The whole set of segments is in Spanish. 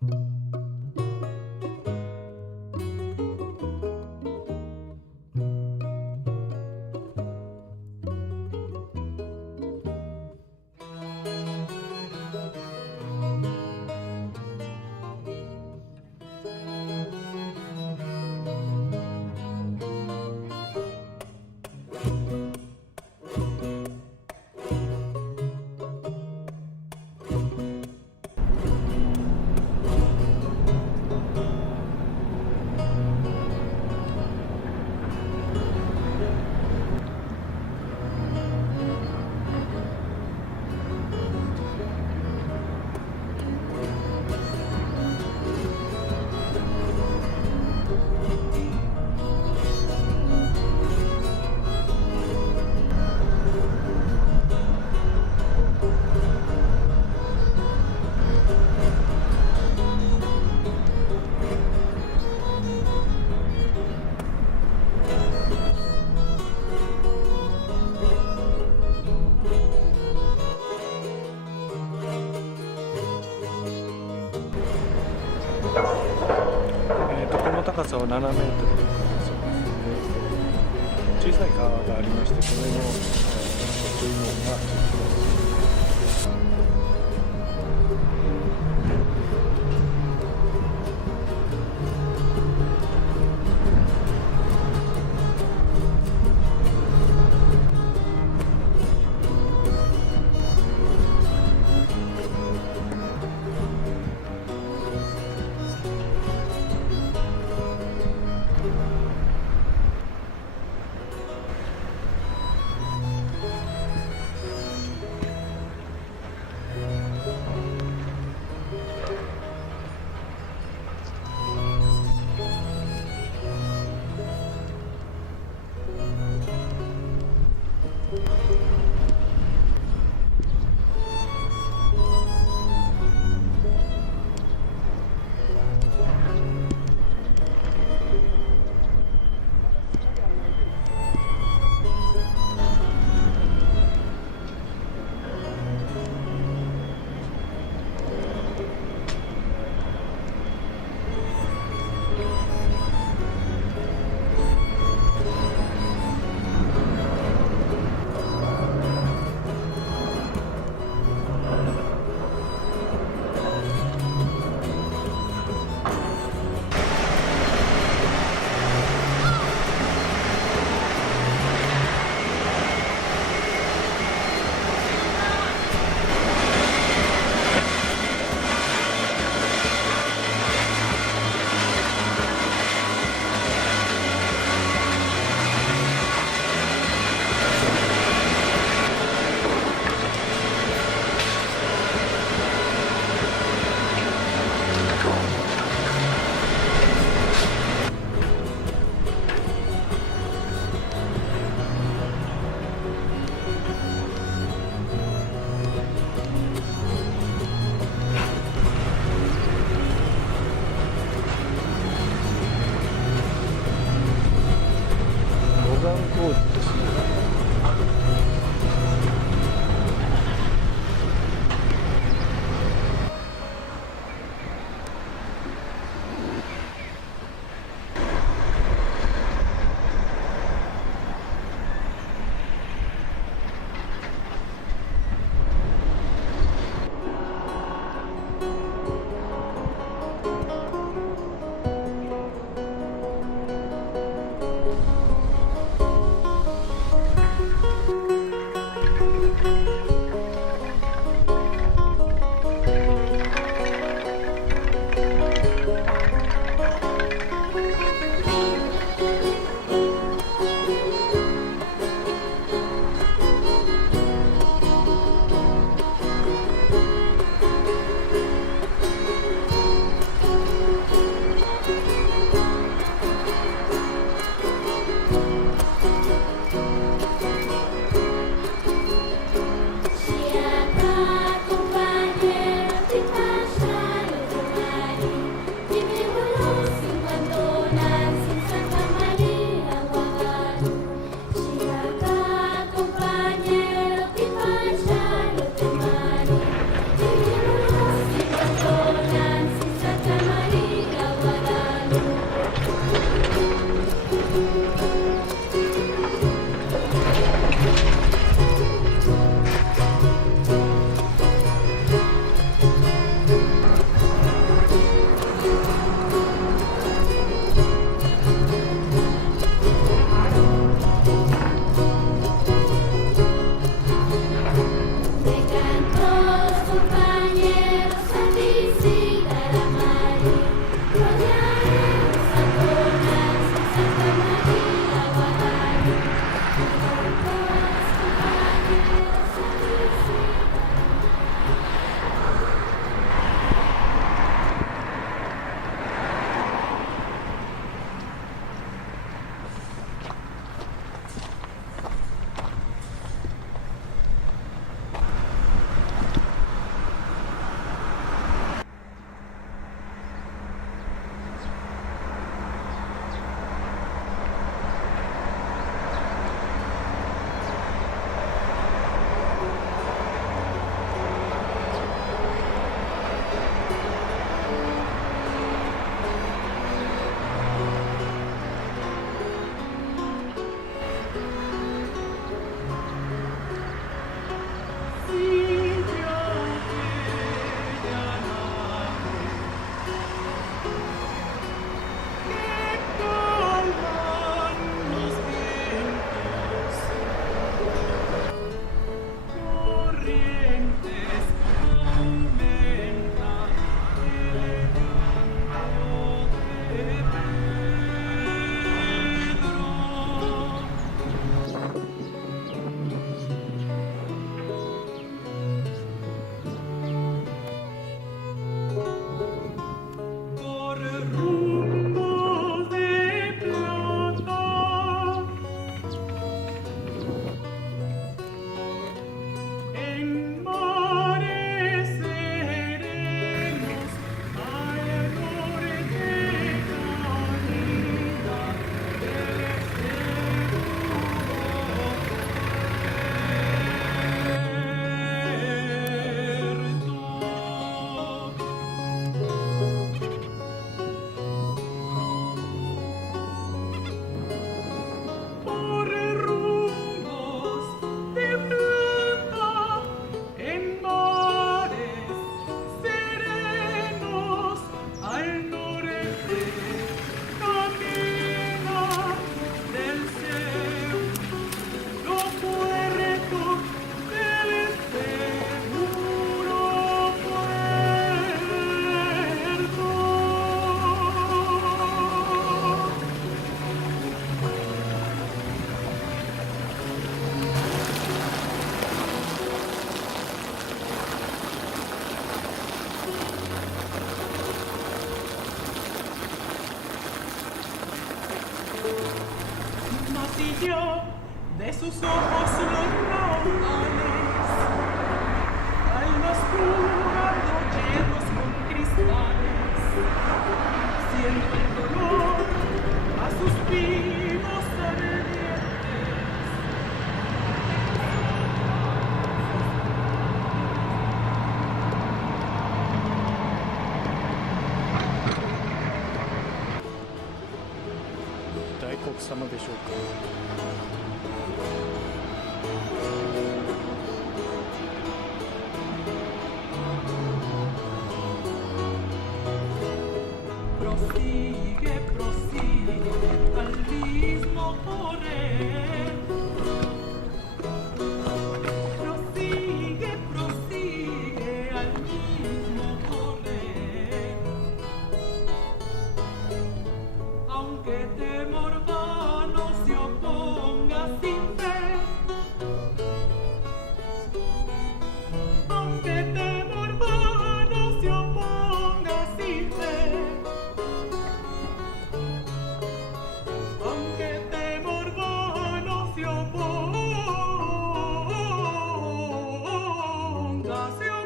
この高さは7メートルで小さい川がありまして、これの水門がついています。brilla de sus ojos los raudales, almas jugando hierros con cristales, siento el dolor a sus vivos ardientes.大黒様でしょうか。Prosigue, prosigue al mismo correr. Prosigue, prosigue al mismo correr. Aunque temor vano se oponga sin fe. Aunque temor vano se oponga sin fe. Aunque temor vano se oponga sin fe.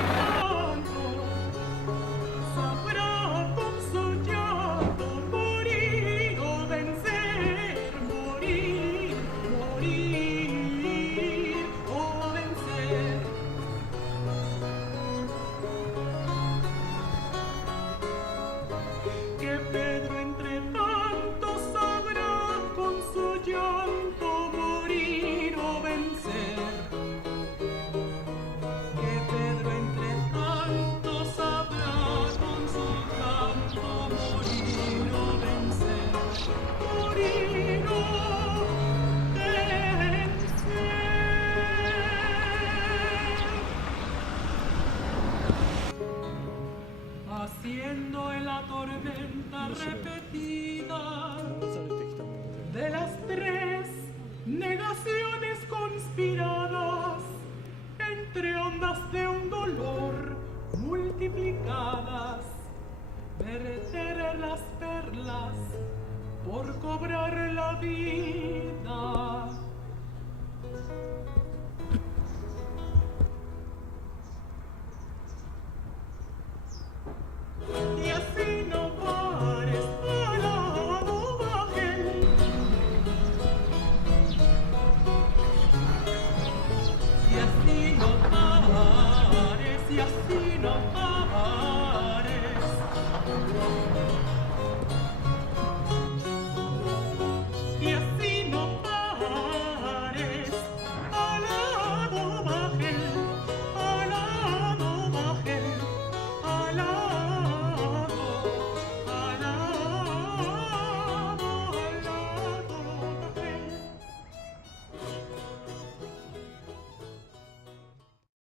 Entre tanto, sabrá con su llanto morir o vencer, morir, morir o vencer. Que Pedro entre tanto sabrá con su llanto morir o vencer. Que Pedro entre tanto sabrá con su llanto morir o vencer. Morir o vencer. Haciendo en la tormenta repetida 流されてきたもので de las tres negaciones conspiradas entre ondas de un dolor multiplicadas, verter las perlas por cobrar